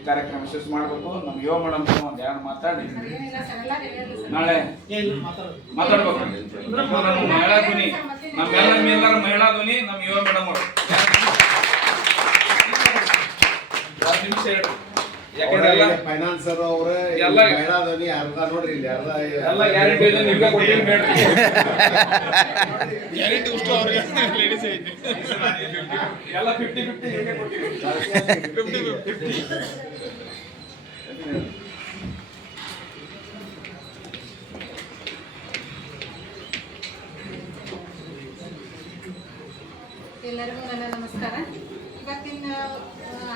ಈ ಕಾರ್ಯಕ್ರಮ ಶಿಸ್ ಮಾಡಬೇಕು. ನಮ್ಮ ಯುವ ಮೇಡಮ್ ಒಂದು ಯಾರು ಮಾತಾಡಿ. ನಾಳೆ ಮಾತಾಡ್ಬೇಕು. ಮಹಿಳಾ ಧ್ವನಿ. ನಮ್ಮೆಲ್ಲ ಎಲ್ಲರ ಮಹಿಳಾ ಧ್ವನಿ ನಮ್ಮ ಯುವ ಮೇಡಮ್ ಅವರು. ನಿಮಿಷ ಎಲ್ಲ ಫೈನಾನ್ಸರ್ ಅವ್ರ ಎಲ್ಲ- ಅರ್ಧ ನೋಡ್ರಿ ಇಲ್ಲಿ ಅರ್ಧ ಎಲ್ಲ ಗ್ಯಾರಂಟಿ ಇದೆ ನಿಮ್ಗೆ ಕೊಟ್ಟಿಲ್ಲ ಬೇಡ್ರಿ ಎಲ್ಲ ಫಿಫ್ಟಿ ಫಿಫ್ಟಿ ನಿಮ್ಗೆ ಕೊಟ್ಟಿವಿ ಎಲ್ಲರಿಗೂ ನನ್ನ ನಮಸ್ಕಾರ. ಇವತ್ತಿನ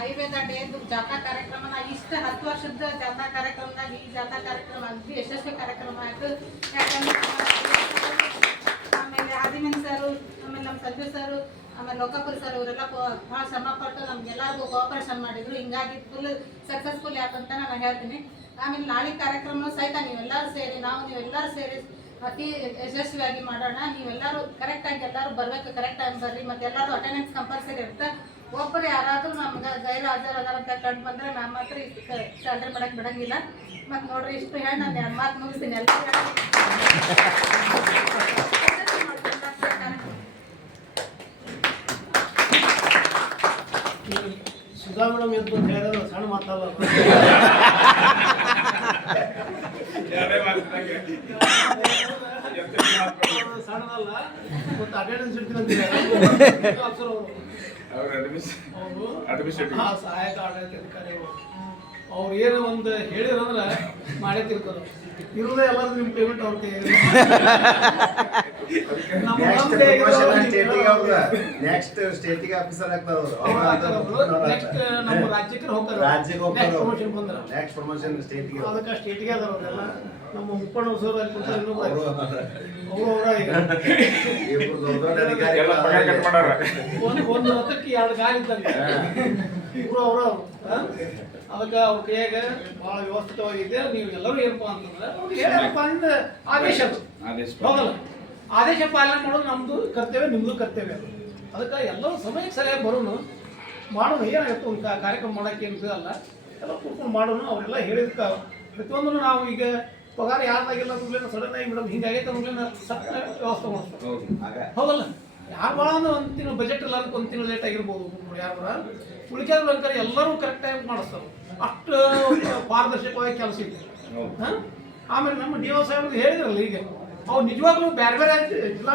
ಆಯುರ್ವೇದ ಡೇದು ಜಾಥಾ ಕಾರ್ಯಕ್ರಮನ, ಇಷ್ಟ ಹತ್ತು ವರ್ಷದ ಜಾಥಾ ಕಾರ್ಯಕ್ರಮದಾಗ ಈ ಜಾಥಾ ಕಾರ್ಯಕ್ರಮ ಅಗ್ದಿ ಯಶಸ್ವಿ ಕಾರ್ಯಕ್ರಮ ಆಯಿತು. ಯಾಕಂದ್ರೆ ಆಮೇಲೆ ಆದಿಮನ್ ಸರು, ಆಮೇಲೆ ನಮ್ಮ ಸಂಜು ಸರು, ಆಮೇಲೆ ಲೋಕಾಪುರ ಸರ್ ಇವರೆಲ್ಲ ಭಾಳ ಶ್ರಮ ಪಟ್ಟು ನಮ್ಗೆಲ್ಲರಿಗೂ ಕೋಆಪರೇಷನ್ ಮಾಡಿದ್ರು. ಹಿಂಗಾಗಿ ಫುಲ್ ಸಕ್ಸಸ್ಫುಲ್ ಯಾಕಂತ ನಾನು ಹೇಳ್ತೀನಿ. ಆಮೇಲೆ ನಾಳೆ ಕಾರ್ಯಕ್ರಮ ಸಹಿತ ನೀವೆಲ್ಲರೂ ಸೇರಿ, ನಾವು ನೀವೆಲ್ಲರೂ ಸೇರಿ ಅತಿ ಯಶಸ್ವಿಯಾಗಿ ಮಾಡೋಣ. ನೀವೆಲ್ಲರೂ ಕರೆಕ್ಟಾಗಿ ಎಲ್ಲರೂ ಬರಬೇಕು ಕರೆಕ್ಟ್ ಟೈಮ್ ಬರ್ರಿ. ಮತ್ತೆ ಎಲ್ಲರೂ ಅಟೆಂಡೆನ್ಸ್ ಕಂಪಲ್ಸರಿ ಇರುತ್ತೆ. ಒಬ್ಬರು ನಮ್ಗೆ ಗೈರು ಅದಾರ ಅಂತ ಕಂಡು ಬಂದ್ರೆ ನಾ ಮಾತ್ರ ಸ್ಯಾಲ್ರಿ ಮಾಡಕ್ಕೆ ಬಿಡಂಗಿಲ್ಲ. ಮತ್ತೆ ನೋಡ್ರಿ ಇಷ್ಟು ಹೇಳಿ ನಾನು ಎರಡು ಮಾತು ಮುಗಿಸ್ತೀನಿ. ಎಲ್ಲ ಸುಧಾ ಮೇಡಮ್ ಎದ್ದು ಅಂತ ಹೇಳಿದ್ರೆ ಸಣ್ಣ ಮಾತಲ್ಲ. ಸಣ್ಣದಲ್ಲ ಮತ್ತು ಅಟೆಂಡೆನ್ಸ್ ಇಡ್ತೀನಿ ಅಂತ ಅವರು ಅವ್ರ ಅಡ್ಮಿನಿಸ್ಟ್ರೇಟಿವ್ ಸಹಾಯಕ ಆಡಳಿತಾಧಿಕಾರಿ ಅವರು. ಅವ್ರು ಏನೋ ಒಂದು ಹೇಳಿರಂದ್ರೆ ಮಾಡೇ ತಿರ್ತಾರೆ ಇರೋದೇ ಎಲ್ಲರೂ ನಿಮ್ಮ ಪೇಮೆಂಟ್ ಅವ್ರ ಕೈಯಾಗ ನಮ್ಮ ನಮ್ಮ ಕೈಯಾಗ ಸ್ಟೇಟಿಗೆ ಅವ್ರ. ನೆಕ್ಸ್ಟ್ ಸ್ಟೇಟಿಗೆ ಆಫೀಸರ್ ಆಗ್ತಾರ ಅವ್ರು. Next ನಮ್ಮ ರಾಜ್ಯಕ್ಕೆ ಹೋಗ್ತಾರೆ ರಾಜ್ಯಕ್ಕೆ ಹೋಗ್ತಾರೆ ಬಂದ್ರೆ. ನೆಕ್ಸ್ಟ್ ಪ್ರಮೋಷನ್ ಸ್ಟೇಟಿಗೆ ಅದಕ್ಕೆ ಸ್ಟೇಟಿಗೆ ಅದಾರ ಅವರೆಲ್ಲ. ನಮ್ಮ ಉಪ್ಪಣ್ಣ ಸರ್ ಅಲ್ಲಿ ಕೂತಾರೆ ಅವರು ಅವರು ಅವರ ಈಗ ಇಬ್ರು ದೊಡ್ಡ ದೊಡ್ಡ ಅಧಿಕಾರಿ ಎಲ್ಲ ಕಟ್ ಮಾಡಾರ ಒಂದು ಒಂದು ರಥಕ್ಕೆ ಎರಡು ಗಾಡಿ ಇದ್ದಂಗೆ. ಇಬ್ರು ಅವ್ರ ಅದಕ್ಕೆ ಅವ್ರ ಕೈಯಾಗ ಭಾಳ ವ್ಯವಸ್ಥಿತವಾಗಿದೆ. ನೀವು ಎಲ್ಲರೂ ಏನಪ್ಪಾ ಅಂತಂದ್ರೆ ಅವ್ರಿಗೆ ಏನಪ್ಪ ಅಂದ್ರೆ ಆದೇಶ ಅದು. ಆದೇಶ. ಹೌದಲ್ಲ ಆದೇಶ ಪಾಲನೆ ಮಾಡೋದು ನಮ್ದು ಕರ್ತವ್ಯ ನಿಮ್ಮದು ಕರ್ತವ್ಯ. ಅದು ಅದಕ್ಕೆ ಎಲ್ಲರೂ ಸಮಯಕ್ಕೆ ಸರಿಯಾಗಿ ಬರೋನು ಮಾಡೋಣ ಏನಾಗುತ್ತೆ ಒಂದು ಕಾರ್ಯಕ್ರಮ ಮಾಡೋಕ್ಕೆ ಏನು ಅಲ್ಲ ಎಲ್ಲ ಕೂತ್ಕೊಂಡು ಮಾಡೋಣ ಅವರೆಲ್ಲ ಹೇಳಿದಕ್ಕೆ ಪ್ರತಿಯೊಂದನ್ನು ನಾವು ಈಗ ಪಗಾರ ಯಾರ್ದಾಗಿಲ್ಲ ಅಂದ್ಮೇಲೆ ಸಡನ್ ಆಗಿ ಮೇಡಮ್ ಹಿಂಗಾಗೈತೆ ಅಂದ್ಮೇಲೆ ಸಣ್ಣ ವ್ಯವಸ್ಥೆ ಆಗ ಹೌದಲ್ಲ? ಯಾರು ಭಾಳ ಅಂದ್ರೆ ಒಂದು ತಿಂಗಳು ಬಜೆಟ್ ಇಲ್ಲ ಅದಕ್ಕೆ ಒಂದು ತಿಂಗಳು ಲೇಟ್ ಆಗಿರ್ಬೋದು ಯಾರು ಬರ ಉಳಿಕೆದ್ರು ಅಂತಾರೆ ಎಲ್ಲರೂ ಕರೆಕ್ಟಾಗಿ ಮಾಡಿಸ್ತಾರೆ. ಅಷ್ಟು ಪಾರದರ್ಶಕವಾಗಿ ಕೆಲಸ ಇದೆ. ಹಾಂ? ಆಮೇಲೆ ನಮ್ಮ ಡಿ ಒ ಸಾಹೇಬ್ರಿಗೆ ಹೇಳಿದ್ರಲ್ಲ ಈಗ. ಅವ್ರು ನಿಜವಾಗ್ಲೂ ಬೇರೆ ಬೇರೆ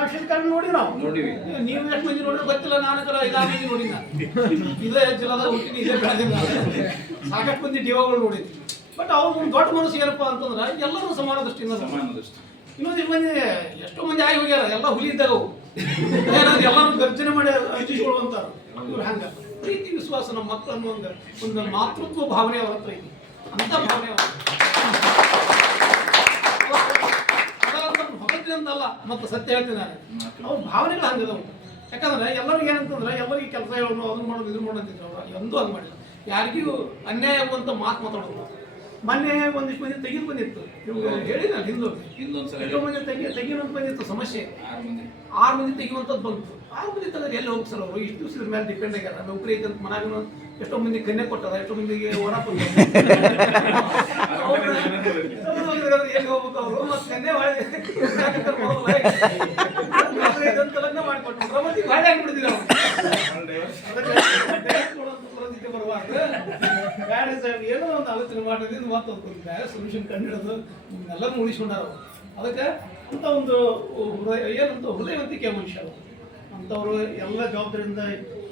ವಿಶ್ವವಿದ್ಯಾಲಯ ನೋಡಿ ನಾವು. ನೋಡಿವಿ. ನೀವು ಎಷ್ಟು ಮಂದಿ ನೋಡಿದ್ರೆ ಗೊತ್ತಿಲ್ಲ ನಾನು ಕಲ ಐದಾರು ಮಂದಿ ನೋಡಿಲ್ಲ. ಇದೇ ಜಿಲ್ಲಾದ ಹುಟ್ಟಿನಿ ಇದೇ ಬೆಳೆದಿಲ್ಲ. ಸಾಕಷ್ಟು ಮಂದಿ ಡಿಒಗಳು ನೋಡಿದ್ವಿ ಬಟ್ ಅವ್ರ ದೊಡ್ಡ ಮನಸ್ಸು ಏನಪ್ಪ ಅಂತಂದ್ರೆ ಎಲ್ಲರೂ ಸಮಾನ ದೃಷ್ಟಿಯಿಂದ ಸಮಾನ ದೃಷ್ಟಿ. ಇನ್ನೊಂದು ಮಂದಿ ಎಷ್ಟೋ ಮಂದಿ ಆಗಿ ಹೋಗ್ಯಾರ ಎಲ್ಲ ಹುಲಿ ಇದ್ದಾಗ ಅವು ಏನಾದ್ರು ಎಲ್ಲರೂ ಗರ್ಜನೆ ಮಾಡಿ ಅಂತಾರೆ. ಇವ್ರು ಹಂಗ. ಪ್ರೀತಿ ವಿಶ್ವಾಸ ನಮ್ಮ ಮಕ್ಕಳನ್ನು ಒಂದು ಒಂದು ಮಾತೃತ್ವ ಭಾವನೆ ಅವ್ರ ಹತ್ರ ಐತಿ ಅಂತ ಭಾವನೆ ಅವ್ರ ಅಂತಲ್ಲ ಮತ್ತೆ ಸತ್ಯ ಹೇಳ್ತೀನಿ ನಾನು. ಅವ್ರ ಭಾವನೆಗಳು ಹಂಗಿದವು. ಯಾಕಂದ್ರೆ ಎಲ್ಲರಿಗೂ ಏನಂತಂದ್ರೆ ಎಲ್ಲರಿಗೆ ಕೆಲಸ ಹೇಳೋನು ಅದನ್ನ ಮಾಡೋದು ಇದನ್ನ ಮಾಡೋದು ಅಂತಿದ್ರು ಅವ್ರು ಎಂದೂ ಅದು ಮಾಡಿಲ್ಲ. ಯಾರಿಗೂ ಅನ್ಯಾಯ ಆಗುವಂತ ಮಾತು ಮಾತಾಡೋದು. ಮೊನ್ನೆ ಒಂದಿಷ್ಟು ಮಂದಿ ತೆಗೆದು ಬಂದಿತ್ತು. ಇವಾಗ ಹೇಳಿ ನಾನು ಹಿಂದೂ ಎಷ್ಟೋ ಮಂದಿ ತೆಗಿ ತೆಗಿಯೋದು ಬಂದಿತ್ತು ಸಮಸ್ಯೆ. ಆರು ಮಂದಿ. ತೆಗಿಯುವಂಥದ್ದು ಬಂತು. ಆರು ಮಂದಿ ತಂದ್ರೆ ಎಲ್ಲಿ ಹೋಗಿ ಸರ್ ಅವರು? ಇಷ್ಟು ದಿವಸದ ಮೇಲೆ ಡಿಪೆಂಡ್ ಆಗ್ಯಾರ ನೌಕರಿ ಐತೆ ಅಂತ ಮನ್ಯಾಗ ಎಷ್ಟೋ ಮಂದಿ ಕನ್ಯೆ ಕೊಟ್ಟದ ಎಷ್ಟೋ ಮಂದಿಗೆ ಹೊರ ಎಲ್ಲಿ ಹೋಗ್ಬೇಕು ಅವರು ಮತ್ತೆ ಕನ್ಯೆ ಮಾಡಿಕೊಟ್ಟು ಬರುವಾಗ ಬ್ಯಾಡ ಏನೋ ಒಂದು ಆಲೋಚನೆ ಮತ್ತೆ ಒಂದು ಬೇರೆ ಸೊಲ್ಯೂಷನ್ ಕಂಡಿಡೋದು ಎಲ್ಲರೂ ಉಳಿಸ್ಕೊಂಡಾರ. ಅದಕ್ಕೆ ಅಂತ ಒಂದು ಏನಂತ ಹೃದಯವಂತಿಕೆ ಮನುಷ್ಯ ಅವರು. ಅಂಥವ್ರು ಎಲ್ಲ ಜವಾಬ್ದಾರಿಯಿಂದ